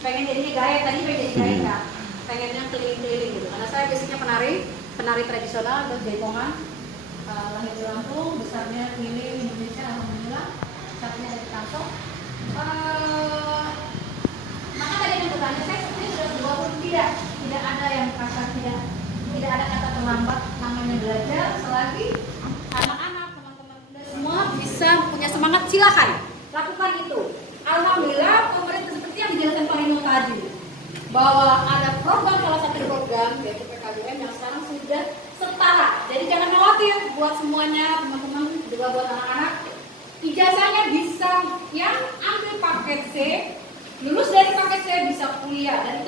pengen jadinya gaya, tadi pengen jadi gaya kan, pengennya keliling-keliling gitu. Karena saya basicnya penari tradisional terus jaipongan, lahir di Lampung, besarnya keliling Indonesia, alhamdulillah. Satunya dari Tangsel. Maka tadi yang bertanya, saya sebenarnya sudah 20, tidak ada yang kata tidak ada kata terlambat, namanya belajar. Selagi anak-anak, teman-teman muda semua bisa punya semangat, silakan lakukan itu. Alhamdulillah pemerintah seperti yang dijelaskan Pak Rino tadi, bahwa ada program, salah satu program yaitu PKBM yang sekarang sudah setara. Jadi jangan khawatir buat semuanya, teman-teman, juga buat anak-anak. Ijazahnya bisa yang ambil paket C, lulus dari paket C bisa kuliah, dan